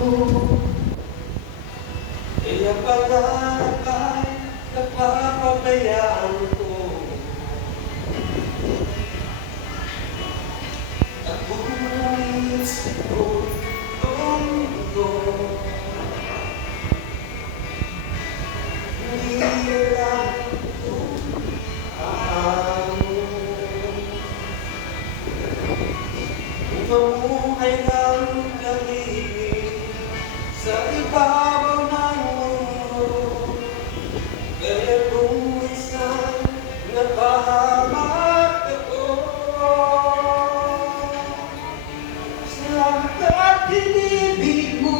ko. Kaya pala ay napapabayaan ko. At bumalik sa mundo, hindi alam kung paano mamuhay ng tahimik sa ibabaw ng mundo. Kaya kung minsan napahamak ako, salamat at inibig mo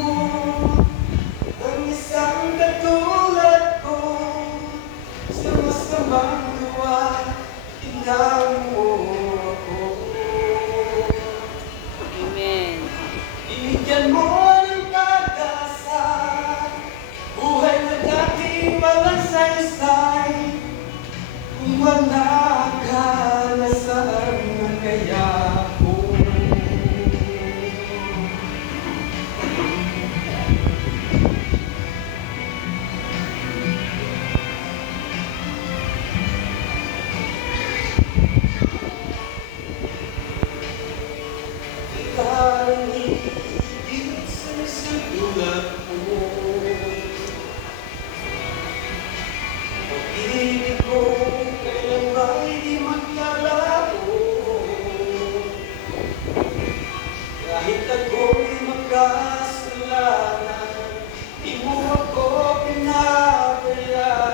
ang isang katulad ko. Sa masamang gawa, tinawag mo ako. Amen. Binigyan mo ng pag-asa, buhay na dati walang saysay. Kung wala ka, nasaan na kaya ako? Ang ibig sa sulat mo, pag-ibig ko kailan ba'y di maglalabo. Kahit ako'y magkasalanan, di mo ako pinabayaan.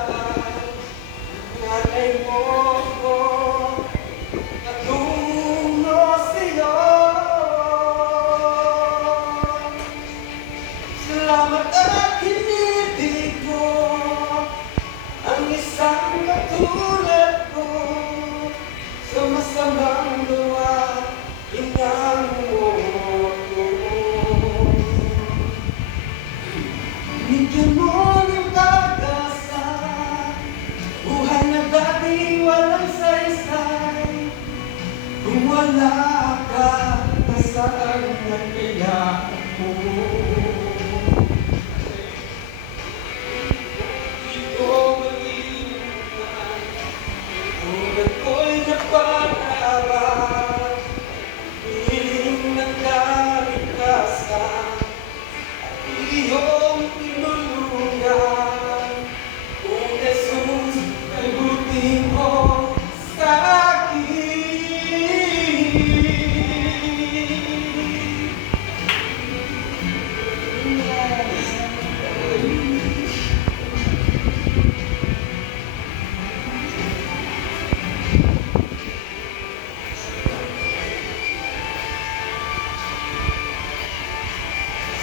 Nanay mo ako natungo sa'yo. Salamat at hinibig mo ang isang katulad ko. Sa masamang gawa, inang mo ako. Binigyan mo ng pag-asa, buhay na dati walang saysay. Kung wala ka, nasaan na kaya ako?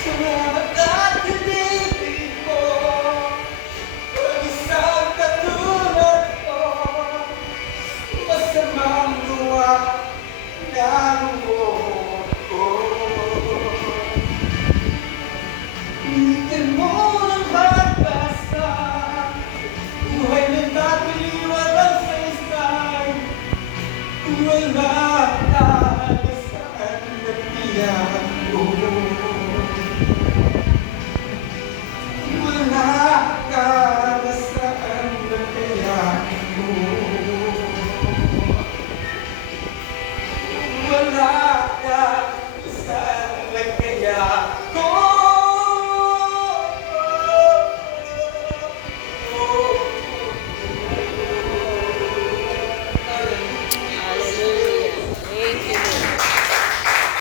Salamat at hinibig mo ang isang katulad ko. Masamang gawa, inanumot ko. Binigyan mo ng pag-asa, buhay na dati walang saysay. Kung wala ka, nasaan na kaya ako? Wala ka, nasaan na kaya ako? Wala ka, nasaan na kaya ako?